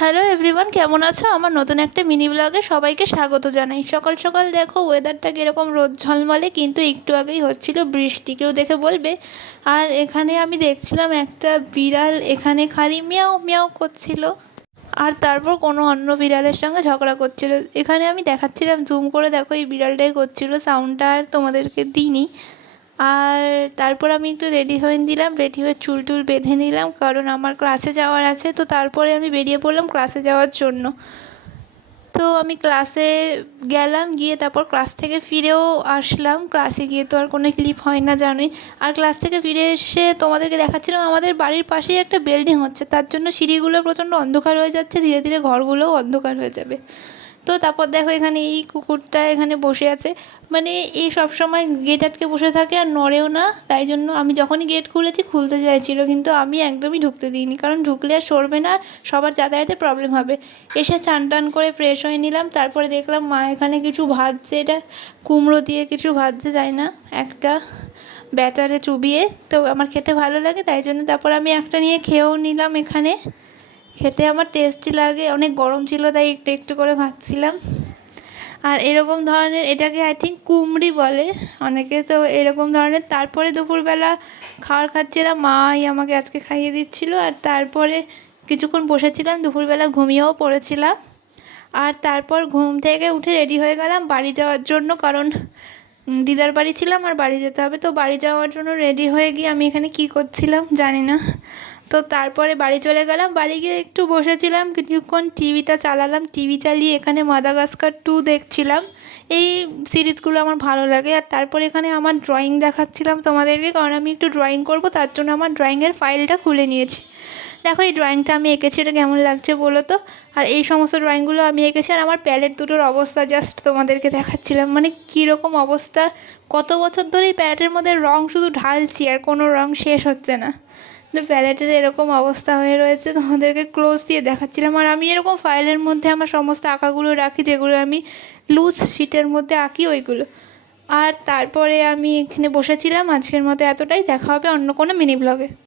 Hello everyone, কেমন আছো? আমার নতুন একটা মিনি ব্লগে সবাইকে স্বাগত জানাই। সকাল সকাল দেখো ওয়েদারটা কীরকম রোদ ঝলমলে, কিন্তু একটু আগেই হচ্ছিল বৃষ্টি, কেউ দেখে বলবে। আর এখানে আমি দেখছিলাম একটা বিড়াল এখানে খালি মিয়াও মিয়াও করছিল, আর তারপর কোনো অন্য বিড়ালের সঙ্গে ঝগড়া করছিল। এখানে আমি দেখাচ্ছিলাম জুম করে, দেখো এই বিড়ালটাই করছিল সাউন্ডটা, আর তোমাদেরকে দিইনি। আর তারপর আমি একটু রেডি হয়ে নিলাম, রেডি হয়ে চুল টুল বেঁধে নিলাম, কারণ আমার ক্লাসে যাওয়ার আছে। তো তারপরে আমি বেরিয়ে পড়লাম ক্লাসে যাওয়ার জন্য। তো আমি ক্লাসে গেলাম, গিয়ে তারপর ক্লাস থেকে ফিরেও আসলাম। ক্লাসে গিয়ে তো আর কোনো ক্লিপ হয় না, জানোই। আর ক্লাস থেকে ফিরে এসে তোমাদেরকে দেখাচ্ছিলাম আমাদের বাড়ির পাশেই একটা বিল্ডিং হচ্ছে, তার জন্য সিঁড়িগুলো প্রচণ্ড অন্ধকার হয়ে যাচ্ছে, ধীরে ধীরে ঘরগুলোও অন্ধকার হয়ে যাবে। তো তারপর দেখো এখানে এই কুকুরটা এখানে বসে আছে, মানে এই সব সময় গেট আটকে বসে থাকে আর নড়েও না। তাই জন্য আমি যখনই গেট খুলেছি খুলতে চাইছিল, কিন্তু আমি একদমই ঢুকতে দিইনি, কারণ ঢুকলে আর সরবে না, আর সবার যাতায়াতে প্রবলেম হবে। এসে চান টান করে ফ্রেশ হয়ে নিলাম, তারপরে দেখলাম মা এখানে কিছু ভাজছে, এটা কুমড়ো দিয়ে কিছু ভাজছে, যায় না একটা ব্যাটারে চুবিয়ে। তো আমার খেতে ভালো লাগে, তাই জন্য তারপর আমি একটা নিয়ে খেয়েও নিলাম। এখানে খেতে আমার টেস্টি লাগে, অনেক গরম ছিল তাই একটু একটু করে খাচ্ছিলাম। আর এরকম ধরনের, এটাকে আই থিঙ্ক কুমড়ি বলে অনেকে, তো এরকম ধরনের। তারপরে দুপুরবেলা খাবার খাচ্ছিলাম, মাই আমাকে আজকে খাইয়ে দিচ্ছিল। আর তারপরে কিছুক্ষণ বসেছিলাম, দুপুরবেলা ঘুমিয়েও পড়েছিলাম। আর তারপর ঘুম থেকে উঠে রেডি হয়ে গেলাম বাড়ি যাওয়ার জন্য, কারণ দিদার বাড়ি ছিলাম আর বাড়ি যেতে হবে। তো বাড়ি যাওয়ার জন্য রেডি হয়ে গিয়ে আমি এখানে কী করছিলাম জানি না। তো তারপরে বাড়ি চলে গেলাম, বাড়ি গিয়ে একটু বসেছিলাম, কিছুক্ষণ টিভিটা চালালাম, টিভি চালিয়ে এখানে মাদাগাস্কার 2 দেখছিলাম। এই সিরিজগুলো আমার ভালো লাগে। আর তারপরে এখানে আমার ড্রয়িং দেখাচ্ছিলাম তোমাদেরকে, কারণ আমি একটু ড্রয়িং করব, তার জন্য আমার ড্রয়িংয়ের ফাইলটা খুলে নিয়েছি। দেখো এই ড্রয়িংটা আমি এঁকেছি, এটা কেমন লাগছে বলো তো। আর এই সমস্ত ড্রয়িংগুলো আমি এঁকেছি। আর আমার প্যালেট দুটোর অবস্থা জাস্ট তোমাদেরকে দেখাচ্ছিলাম, মানে কীরকম অবস্থা। কত বছর ধরে এই প্যালেটের মধ্যে রং শুধু ঢালছি আর কোনো রং শেষ হচ্ছে না। তো প্যালেটের এরকম অবস্থা হয়ে রয়েছে, তোমাদেরকে ক্লোজ দিয়ে দেখাচ্ছিলাম। আর আমি এরকম ফাইলের মধ্যে আমার সমস্ত আঁকাগুলো রাখি, যেগুলো আমি লুজ শিটের মধ্যে আঁকি ওইগুলো। আর তারপরে আমি এখানে বসেছিলাম। আজকের মতো এতটাই, দেখা হবে অন্য কোনো মিনি ব্লগে।